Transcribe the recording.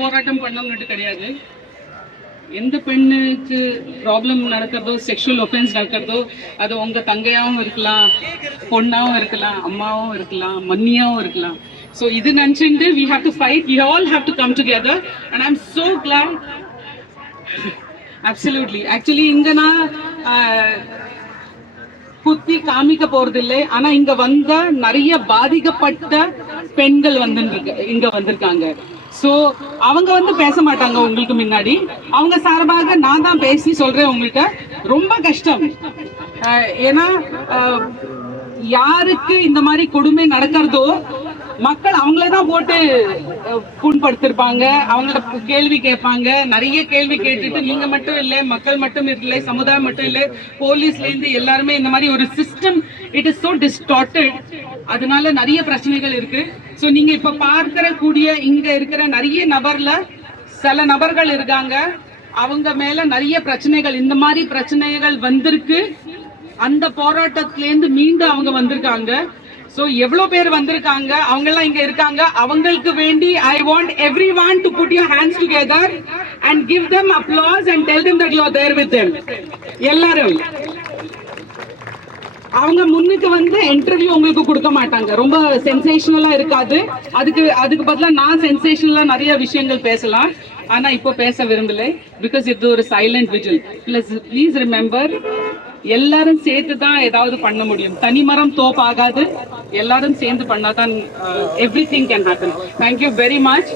போராட்டம் பண்ணணும்னு கிடையாது. எந்த பெண்ணுக்கு ப்ராப்ளம் நடக்கிறதோ, செக்ஷுவல் ஒஃபென்ஸ் நடக்கிறதோ, அது உங்க தங்கையாவும் இருக்கலாம், பொண்ணாவும் இருக்கலாம், அம்மாவும் இருக்கலாம், மன்னியாவும் இருக்கலாம். ஸோ இது நினச்சிட்டு we have to fight, we all have to come together and I'm so glad. Absolutely. Actually இங்க நான் குத்தி காமிக்க போறதில்லை. ஆனா இங்க வந்த நிறைய பாதிக்கப்பட்ட பெண்கள் இங்க வந்திருக்காங்க. சோ அவங்க பேச மாட்டாங்க உங்களுக்கு முன்னாடி. அவங்க சார்பாக நான் தான் பேசி சொல்றேன். உங்களுக்கு ரொம்ப கஷ்டம். ஏன்னா யாருக்கு இந்த மாதிரி கொடுமை நடக்கிறதோ மக்கள் அவங்களே தான் போட்டு புண்படுத்திருப்பாங்க. அவங்களோட கேள்வி கேட்பாங்க. நிறைய கேள்வி கேட்டுட்டு நீங்க மட்டும் இல்லை, மக்கள் மட்டும் இல்லை, சமுதாயம் மட்டும் இல்லை, போலீஸ்ல இருந்து எல்லாருமே இந்த மாதிரி ஒரு system it is so distorted. அதனால நிறைய பிரச்சனைகள் இருக்கு. சோ நீங்க இப்ப பார்க்கிற கூடிய இங்க இருக்கிற நிறைய நபர்ல சில நபர்கள் இருக்காங்க. அவங்க மேல நிறைய பிரச்சனைகள், இந்த மாதிரி பிரச்சனைகள் வந்திருக்கு. அந்த போராட்டத்திலேருந்து மீண்டும் அவங்க வந்திருக்காங்க. சோ எவ்வளவு பேர் வந்திருக்காங்க, அவங்க எல்லாம் இங்க இருக்காங்க. அவங்களுக்கு வேண்டி I want everyone to put your hands together and give them applause and tell them that you are there with them. எல்லாரும் அவங்க முன்னுக்கு இன்டர்வியூ உங்களுக்கு கொடுக்க மாட்டாங்க. ரொம்ப சென்சேஷனலா இருக்காது. அதுக்கு பதிலா நான் சென்சேஷனலா நிறைய விஷயங்கள் பேசலாம். ஆனா இப்போ பேச விரும்பல. பிகாஸ் இது ஒரு சைலண்ட் விஜில். ப்ளீஸ் ரிமெம்பர், எல்லாரும் சேர்த்து தான் ஏதாவது பண்ண முடியும். தனிமரம் தோப்பாகாது. எல்லாரும் சேர்ந்து பண்ணாதான் everything can happen. Thank you very much.